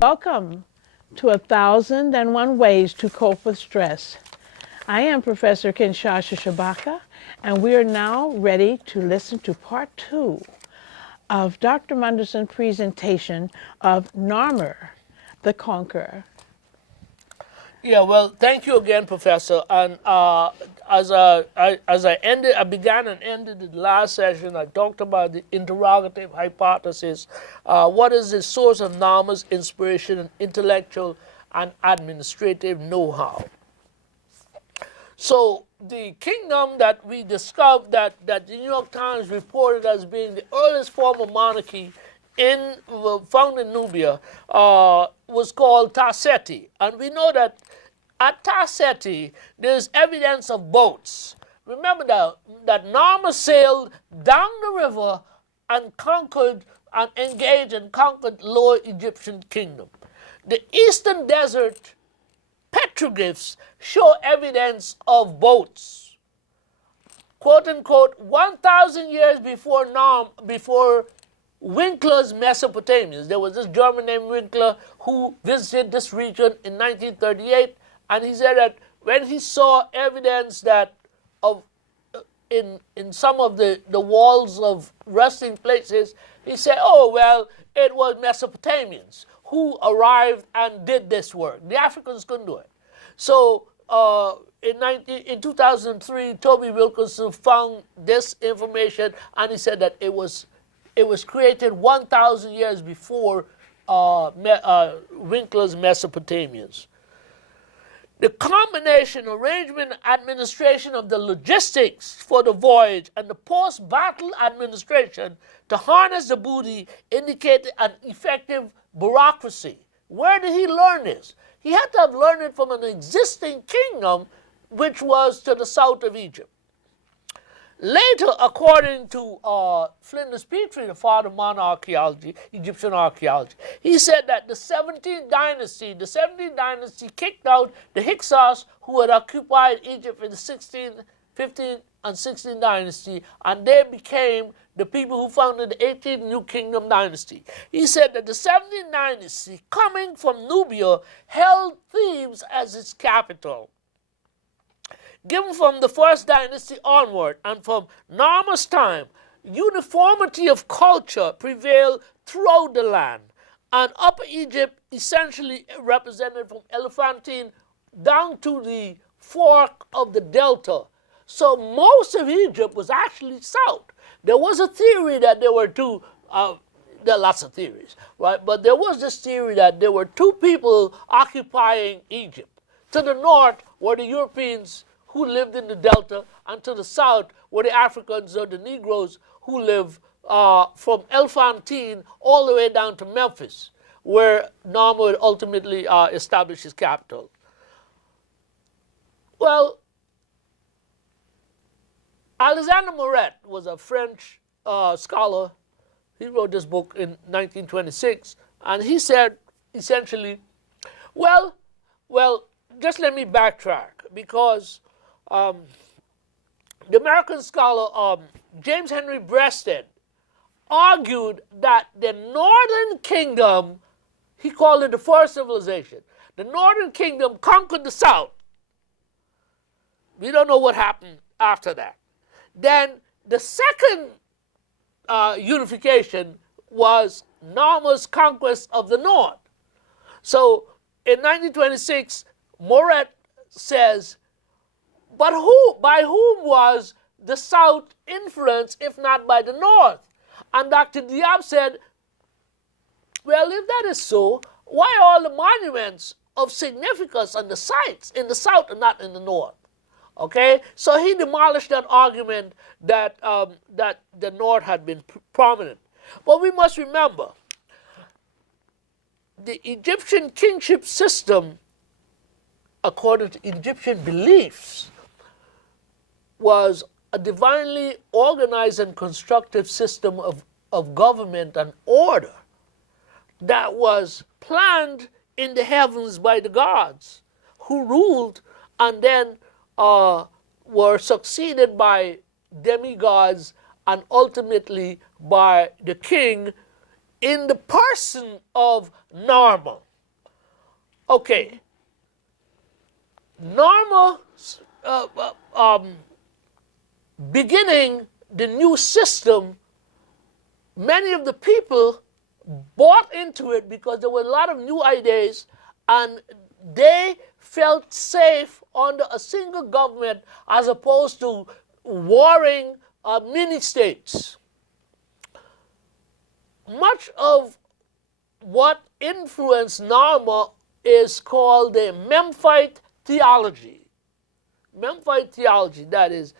Welcome to 1,001 Ways to Cope with Stress. I am Professor Kinshasha Shabaka, and we are now ready to listen to part 2 of Dr. Monderson's presentation of NARMER, the Conqueror. Yeah, well, thank you again, Professor. And as I began and ended the last session, I talked about the interrogative hypothesis. What is the source of NARMER's inspiration and intellectual and administrative know-how? So the kingdom that we discovered that the New York Times reported as being the earliest form of monarchy found in Nubia was called Tarseti. And we know that at Tarseti, there's evidence of boats. Remember that NARMER sailed down the river and conquered and engaged and conquered Lower Egyptian kingdom. The Eastern Desert petroglyphs show evidence of boats. Quote unquote, 1,000 years before Winkler's Mesopotamia. There was this German named Winkler who visited this region in 1938, and he said that when he saw evidence that in some of the walls of resting places, he said, oh, well, it was Mesopotamians who arrived and did this work. The Africans couldn't do it. So in 2003, Toby Wilkinson found this information, and he said that it was created 1,000 years before Winkler's Mesopotamians. The combination, arrangement, administration of the logistics for the voyage and the post-battle administration to harness the booty indicated an effective bureaucracy. Where did he learn this? He had to have learned it from an existing kingdom which was to the south of Egypt. Later, according to Flinders Petrie, the father of modern archaeology, Egyptian archaeology, he said that the 17th dynasty kicked out the Hyksos who had occupied Egypt in the 16th, 15th, and 16th dynasty, and they became the people who founded the 18th New Kingdom dynasty. He said that the 17th dynasty, coming from Nubia, held Thebes as its capital. Given from the first dynasty onward and from NARMER's time, uniformity of culture prevailed throughout the land, and Upper Egypt essentially represented from Elephantine down to the fork of the Delta. So most of Egypt was actually south. There was a theory that there were two, there are lots of theories, right? But there was this theory that there were two people occupying Egypt. To the north were the Europeans who lived in the Delta, and to the south were the Africans or the Negroes who lived from Elephantine all the way down to Memphis, where NARMER would ultimately establish his capital. Well, Alexander Moret was a French scholar. He wrote this book in 1926, and he said essentially, well, just let me backtrack, because the American scholar James Henry Breasted argued that the northern kingdom, he called it the first civilization, the northern kingdom conquered the south. We don't know what happened after that. Then the second unification was NARMER's conquest of the north. So in 1926, Moret says, but by whom was the South influenced, if not by the North? And Dr. Diab said, well, if that is so, why all the monuments of significance and the sites in the South and not in the North? Okay, so he demolished that argument that that the North had been prominent. But we must remember, the Egyptian kingship system, according to Egyptian beliefs, was a divinely organized and constructive system of government and order that was planned in the heavens by the gods, who ruled and then were succeeded by demigods and ultimately by the king in the person of NARMER. Okay, NARMER beginning the new system, many of the people bought into it because there were a lot of new ideas and they felt safe under a single government as opposed to warring mini-states. Much of what influenced NARMER is called the Memphite theology. Memphite theology, that is,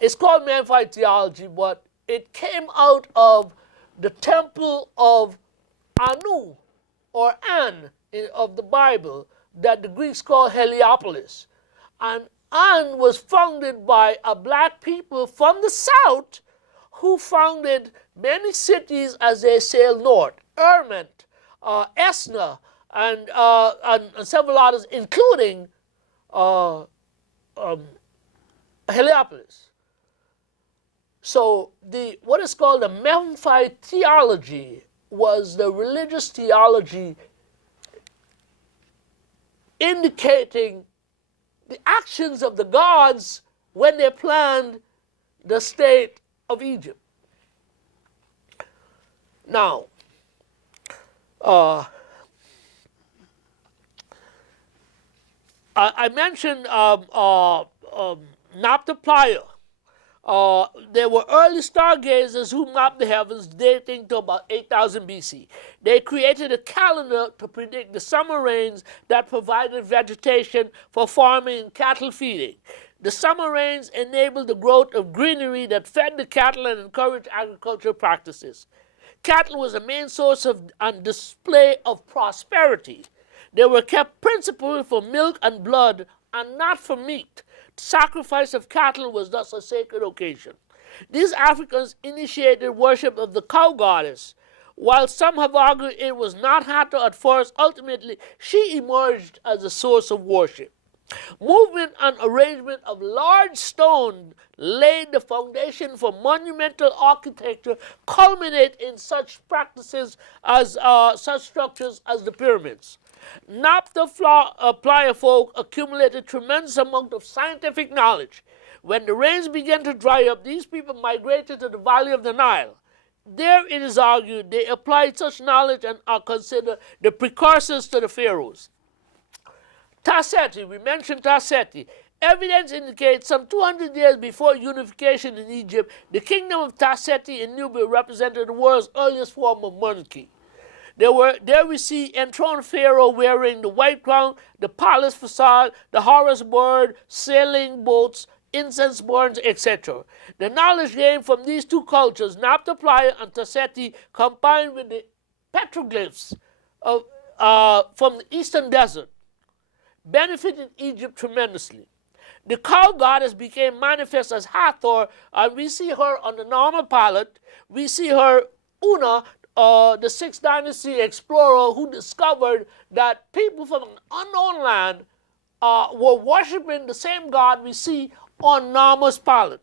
it's called Memphite theology, but it came out of the temple of Anu, or An, of the Bible, that the Greeks call Heliopolis. And An was founded by a black people from the south who founded many cities as they sailed north. Ermont, Esna, and several others, including Heliopolis. So what is called the Memphite theology was the religious theology indicating the actions of the gods when they planned the state of Egypt. Now, I mentioned Nabta-Playa. There were early stargazers who mapped the heavens dating to about 8000 BC. They created a calendar to predict the summer rains that provided vegetation for farming and cattle feeding. The summer rains enabled the growth of greenery that fed the cattle and encouraged agricultural practices. Cattle was a main source of and display of prosperity. They were kept principally for milk and blood and not for meat. Sacrifice of cattle was thus a sacred occasion. These Africans initiated worship of the cow goddess. While some have argued it was not Hathor at first, ultimately she emerged as a source of worship. Movement and arrangement of large stone laid the foundation for monumental architecture, culminate in such practices as such structures as the pyramids. Nabta-Playa folk accumulated tremendous amount of scientific knowledge. When the rains began to dry up, these people migrated to the valley of the Nile. There, it is argued, they applied such knowledge and are considered the precursors to the pharaohs. Tasseti, we mentioned Tasseti. Evidence indicates some 200 years before unification in Egypt, the kingdom of Tasseti in Nubia represented the world's earliest form of monarchy. There we see enthroned pharaoh wearing the white crown, the palace facade, the Horus bird, sailing boats, incense burns, etc. The knowledge gained from these two cultures, Nabta-Playa and Tasseti, combined with the petroglyphs from the eastern desert, benefited Egypt tremendously. The cow goddess became manifest as Hathor, and we see her on the NARMER palette. We see her Una, the 6th dynasty explorer who discovered that people from an unknown land were worshiping the same god we see on NARMER's palette.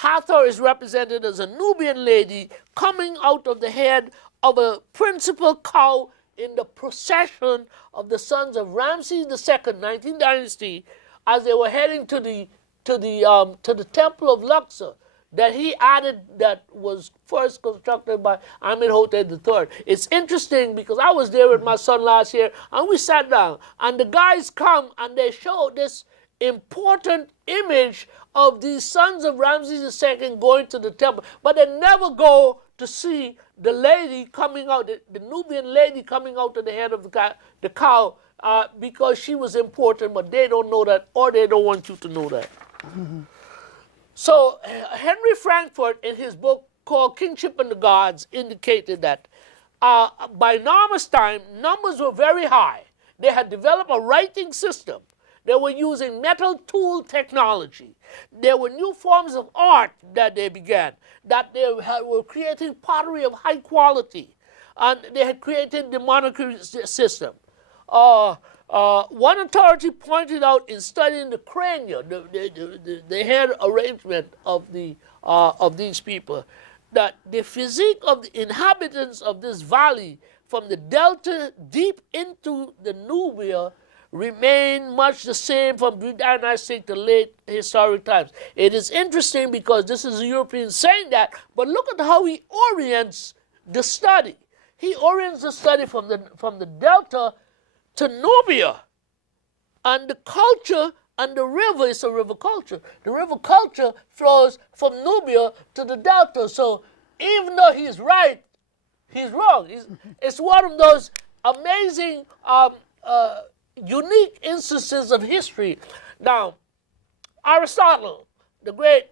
Hathor is represented as a Nubian lady coming out of the head of a principal cow in the procession of the sons of Ramses II, 19th dynasty, as they were heading to the temple of Luxor that he added, that was first constructed by Amenhotep III. It's interesting because I was there with my son last year, and we sat down, and the guys come and they show this important image of these sons of Ramses II going to the temple, but they never go to see the lady coming out, the Nubian lady coming out of the head of the cow, because she was important, but they don't know that, or they don't want you to know that. Mm-hmm. So Henry Frankfurt, in his book called Kingship and the Gods, indicated that by NARMER's time, numbers were very high. They had developed a writing system. They were using metal tool technology. There were new forms of art that they began, that they were creating pottery of high quality, and they had created the monarchy system. One authority pointed out in studying the cranium, the head arrangement of these people, that the physique of the inhabitants of this valley from the delta deep into the Nubia remain much the same from pre-dynastic to late historic times. It is interesting because this is a European saying that, but look at how he orients the study. He orients the study from the delta to Nubia, and the culture and the river is a river culture. The river culture flows from Nubia to the delta. So even though he's right, he's wrong. It's one of those amazing unique instances of history. Now, Aristotle, the great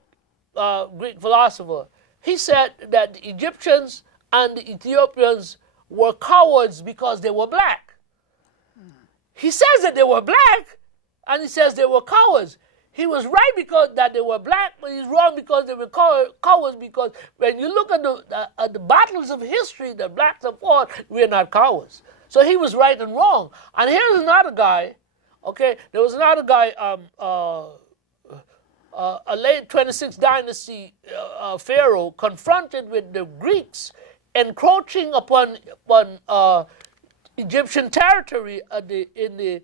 Greek philosopher, he said that the Egyptians and the Ethiopians were cowards because they were black. He says that they were black, and he says they were cowards. He was right because that they were black, but he's wrong because they were cowards, because when you look at the battles of history that blacks have fought, we're not cowards. So he was right and wrong. And here's another guy, okay? There was another guy, a late 26th dynasty pharaoh, confronted with the Greeks encroaching upon Egyptian territory in the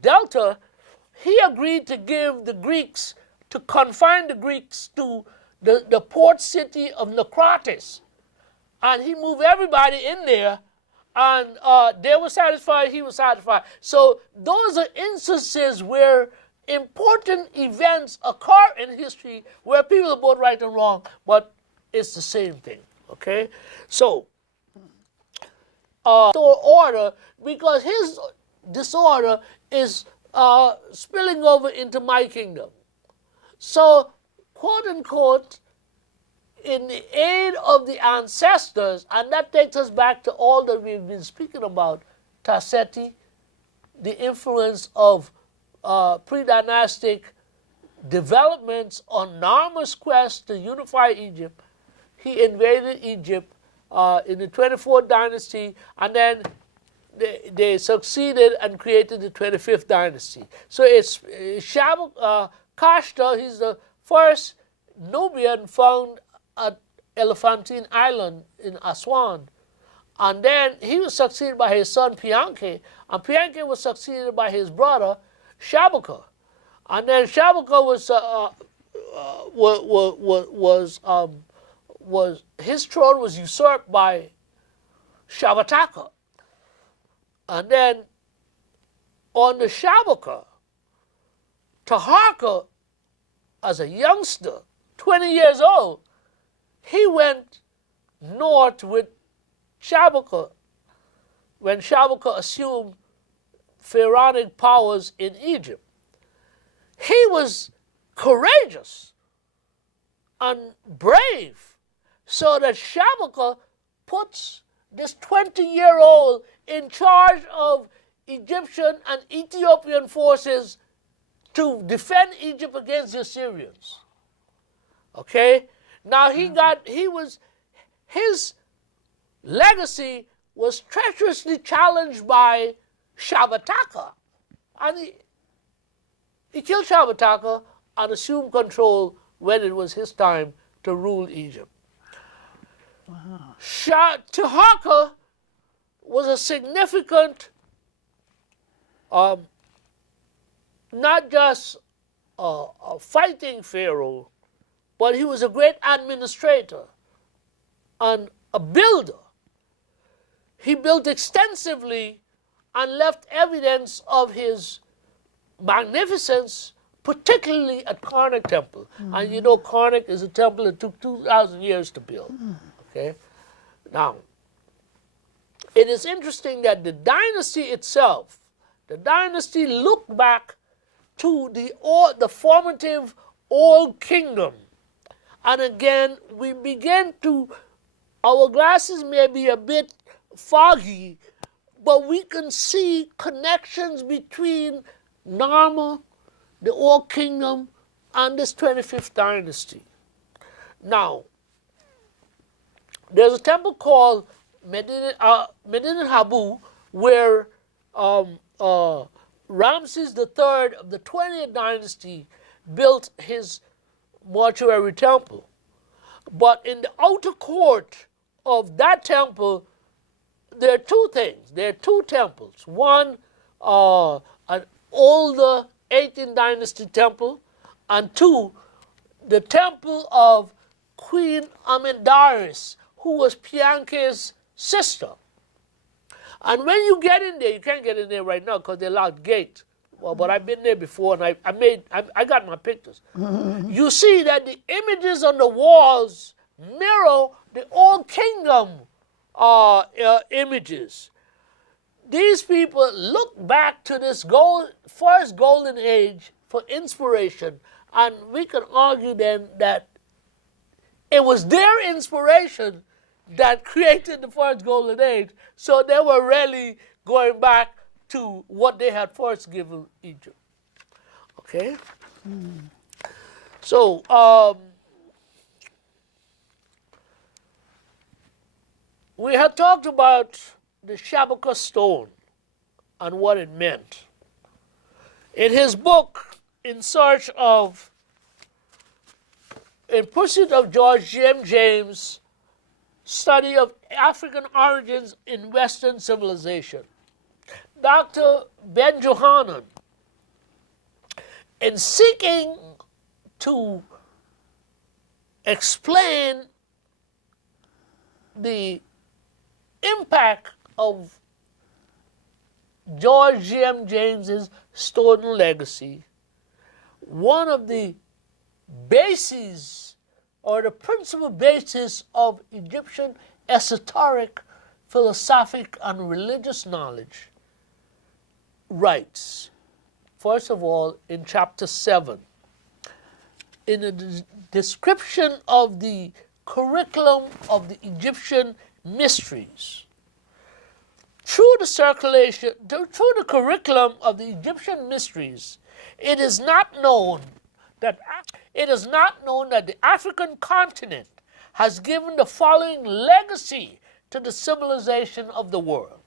delta. He agreed to give to confine the Greeks to the port city of Naucratis. And he moved everybody in there, and they were satisfied, he was satisfied. So those are instances where important events occur in history where people are both right and wrong, but it's the same thing, okay? So, order, because his disorder is spilling over into my kingdom. So, quote unquote, in the aid of the ancestors, and that takes us back to all that we've been speaking about, Tasseti, the influence of pre-dynastic developments on NARMER's quest to unify Egypt. He invaded Egypt in the 24th dynasty, and then they succeeded and created the 25th dynasty. So it's Kashta, he's the first Nubian found at Elephantine Island in Aswan. And then he was succeeded by his son Pianke, and Pianke was succeeded by his brother Shabaka. And then Shabaka his throne was usurped by Shabataka. And then on the Shabaka, Taharka, as a youngster, 20 years old, he went north with Shabaka when Shabaka assumed pharaonic powers in Egypt. He was courageous and brave, so that Shabaka puts this 20-year-old in charge of Egyptian and Ethiopian forces to defend Egypt against the Assyrians. Okay? Now his legacy was treacherously challenged by Shabataka. And he killed Shabataka and assumed control when it was his time to rule Egypt. Taharqa was a significant, not just a fighting pharaoh, but he was a great administrator and a builder. He built extensively and left evidence of his magnificence, particularly at Karnak Temple. And you know Karnak is a temple that took 2,000 years to build. Okay? Now, it is interesting that the dynasty itself, the dynasty looked back to the formative Old Kingdom. And again, we begin to, our glasses may be a bit foggy, but we can see connections between NARMER, the Old Kingdom, and this 25th dynasty. Now, there's a temple called Medinet Habu, where Ramses III of the 20th dynasty built his mortuary temple. But in the outer court of that temple, there are two things. There are two temples. One, an older 18th dynasty temple, and two, the temple of Queen Amendaris, who was Pianke's sister. And when you get in there, you can't get in there right now because they locked gate. Well, but I've been there before, and I got my pictures. You see that the images on the walls mirror the Old Kingdom images. These people look back to this first golden age for inspiration, and we can argue then that it was their inspiration that created the first golden age, so they were really going back to what they had first given Egypt. Okay? So, we had talked about the Shabaka stone and what it meant. In his book, In Pursuit of George G.M. James' Study of African Origins in Western Civilization, Dr. Ben Johanan, in seeking to explain the impact of George G.M. James's stone legacy, one of the bases or the principal basis of Egyptian esoteric, philosophic, and religious knowledge writes, first of all, in chapter 7, in a description of the curriculum of the Egyptian mysteries. Through the curriculum of the Egyptian mysteries, it is not known that the African continent has given the following legacy to the civilization of the world.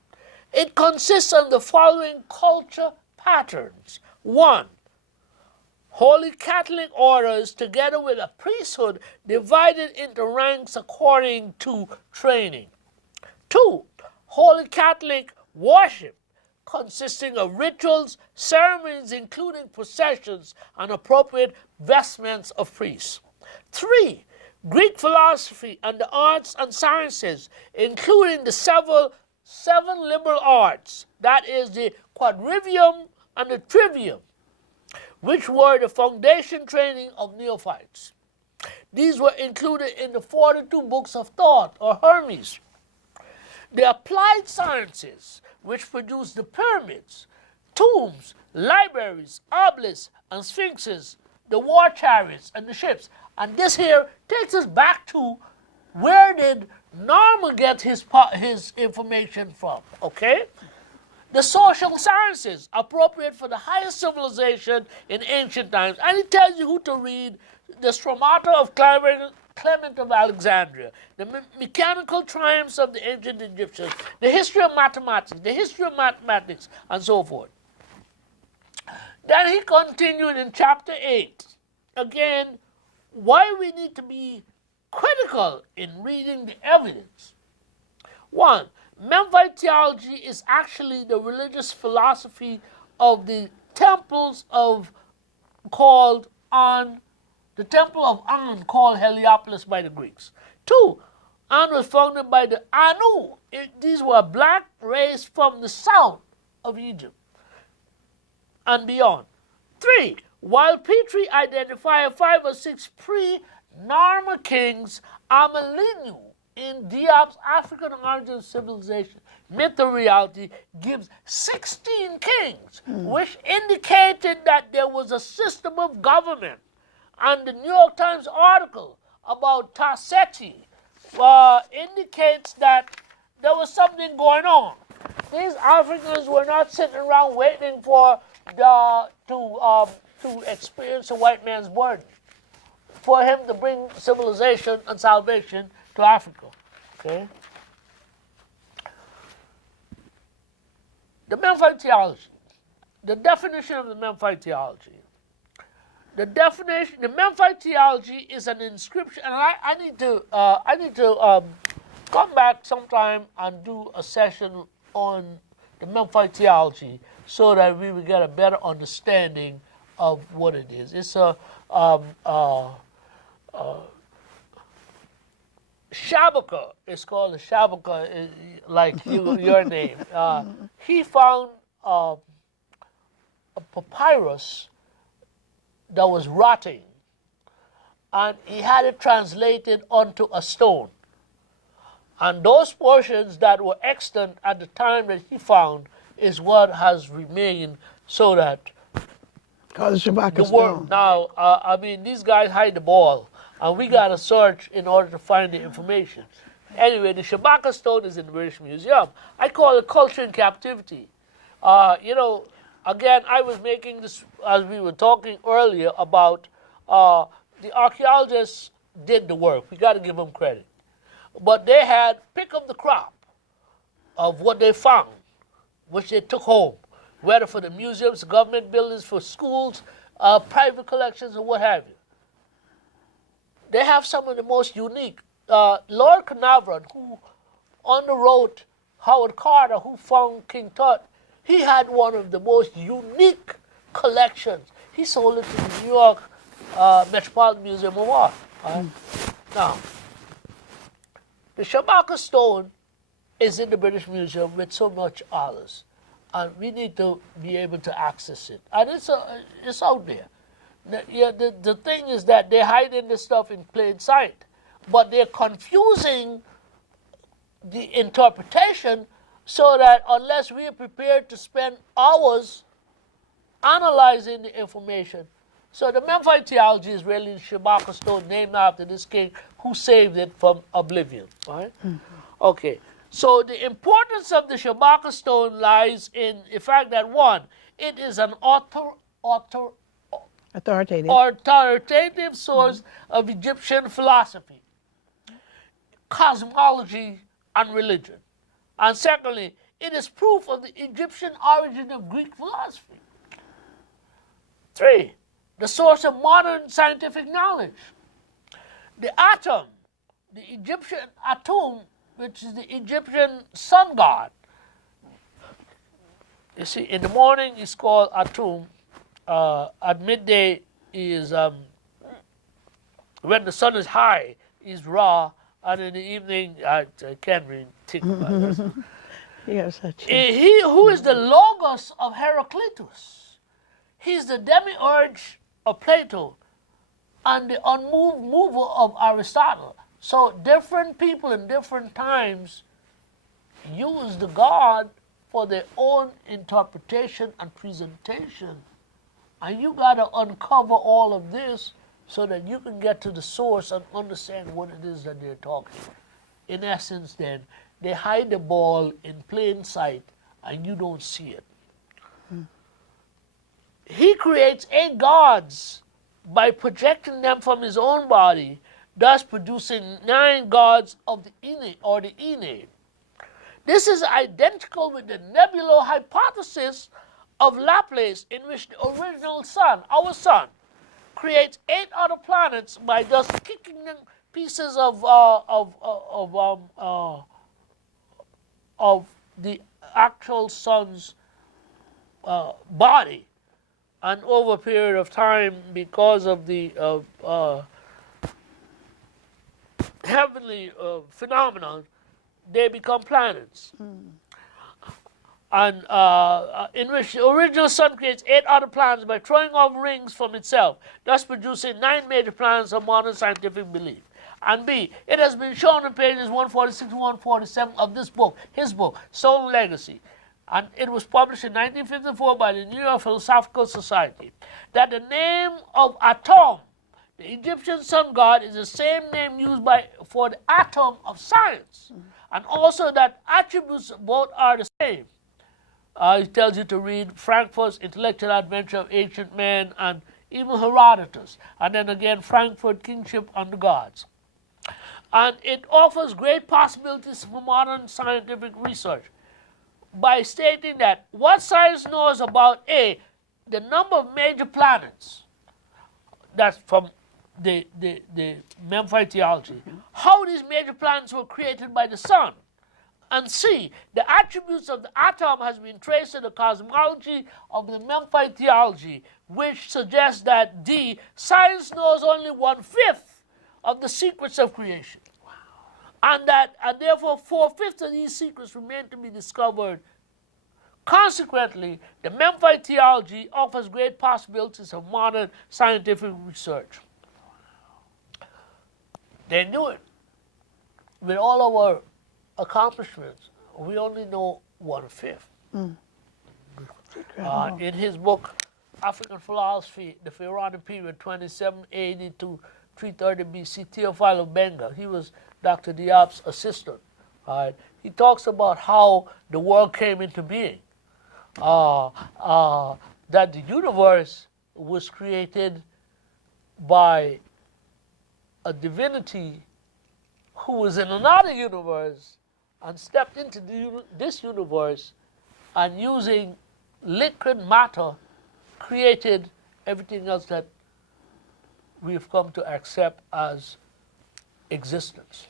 It consists of the following culture patterns. 1. Holy Catholic orders together with a priesthood divided into ranks according to training. 2. Holy Catholic worship consisting of rituals, ceremonies including processions and appropriate vestments of priests. 3. Greek philosophy and the arts and sciences, including the seven liberal arts, that is the quadrivium and the trivium, which were the foundation training of neophytes. These were included in the 42 books of thought, or Hermes. The applied sciences, which produced the pyramids, tombs, libraries, obelisks, and sphinxes, the war chariots, and the ships. And this here takes us back to where did NARMER get his information from, okay? The social sciences, appropriate for the highest civilization in ancient times. And it tells you who to read: the Stromata of Clement of Alexandria, the mechanical triumphs of the ancient Egyptians, the history of mathematics, and so forth. Then he continued in chapter 8, again why we need to be critical in reading the evidence. One, Memphite theology is actually the religious philosophy of the temples of called On, the temple of On called Heliopolis by the Greeks. Two, On was founded by the Anu. These were a black race from the south of Egypt and beyond. Three, while Petrie identified 5 or 6 pre-NARMER kings, Amelinu in Diop's African origin civilization, myth or reality, gives 16 kings, which indicated that there was a system of government. And the New York Times article about Tarseti indicates that there was something going on. These Africans were not sitting around waiting for to experience a white man's burden, for him to bring civilization and salvation to Africa. Okay. The Memphite theology. The definition of the Memphite theology. The Memphite theology is an inscription, and I need to come back sometime and do a session on the Memphite theology so that we will get a better understanding of what it is. It's a Shabaka. It's called a Shabaka, like your name. He found a papyrus that was rotting, and he had it translated onto a stone. And those portions that were extant at the time that he found is what has remained, so that the world now, I mean, these guys hide the ball, and we got to search in order to find the information. Anyway, the Shabaka stone is in the British Museum. I call it culture in captivity. Again, I was making this, as we were talking earlier, about the archaeologists did the work. We got to give them credit. But they had pick of the crop of what they found, which they took home, whether for the museums, government buildings, for schools, private collections, or what have you. They have some of the most unique. Lord Carnarvon, who underwrote Howard Carter, who found King Tut, he had one of the most unique collections. He sold it to the New York Metropolitan Museum of Art. Right? Now, the Shabaka stone is in the British Museum with so much others, and we need to be able to access it. And it's out there. The thing is that they're hiding this stuff in plain sight, but they're confusing the interpretation so that unless we are prepared to spend hours analyzing the information. So the Memphite theology is really the Shabaka stone named after this king who saved it from oblivion. Right? Mm-hmm. Okay. So the importance of the Shabaka stone lies in the fact that, one, it is an authoritative source of Egyptian philosophy, cosmology, and religion. And secondly, it is proof of the Egyptian origin of Greek philosophy. 3, the source of modern scientific knowledge. The atom, the Egyptian Atum, which is the Egyptian sun god. You see, in the morning it's called Atum. At midday is, when the sun is high, is Ra, and in the evening, I can't really think about it. Yes, He who is the Logos of Heraclitus. He's the demiurge of Plato and the unmoved mover of Aristotle. So different people in different times use the god for their own interpretation and presentation. And you got to uncover all of this so that you can get to the source and understand what it is that they're talking. In essence, then, they hide the ball in plain sight and you don't see it. He creates 8 gods by projecting them from his own body, thus producing 9 gods of the Ennead or the Ennead. This is identical with the nebular hypothesis of Laplace, in which the original sun, our sun, creates 8 other planets by just kicking them pieces of the actual sun's body, and over a period of time, because of the heavenly phenomenon, they become planets. And in which the original sun creates 8 other planets by throwing off rings from itself, thus producing 9 major planets of modern scientific belief. And B, it has been shown in pages 146 and 147 of this book, his book, Solar Legacy, and it was published in 1954 by the New York Philosophical Society, that the name of Atom, the Egyptian sun god, is the same name used for the atom of science, and also that attributes both are the same. It tells you to read Frankfurt's Intellectual Adventure of Ancient Men and even Herodotus, and then again Frankfurt, Kingship and the Gods. And it offers great possibilities for modern scientific research by stating that what science knows about A, the number of major planets, that's from the Memphite theology, how these major planets were created by the sun, and C, the attributes of the atom has been traced to the cosmology of the Memphite theology, which suggests that D, science knows only 1/5 of the secrets of creation. And therefore 4/5 of these secrets remain to be discovered. Consequently, the Memphite theology offers great possibilities of modern scientific research. They knew it. With all our accomplishments, we only know 1/5. In his book, African Philosophy, the Pharaonic Period, 27 AD to 330 BC, Theophile of Benga, he was Dr. Diop's assistant. He talks about how the world came into being, that the universe was created by a divinity who was in another universe and stepped into this universe, and using liquid matter created everything else that we've come to accept as existence.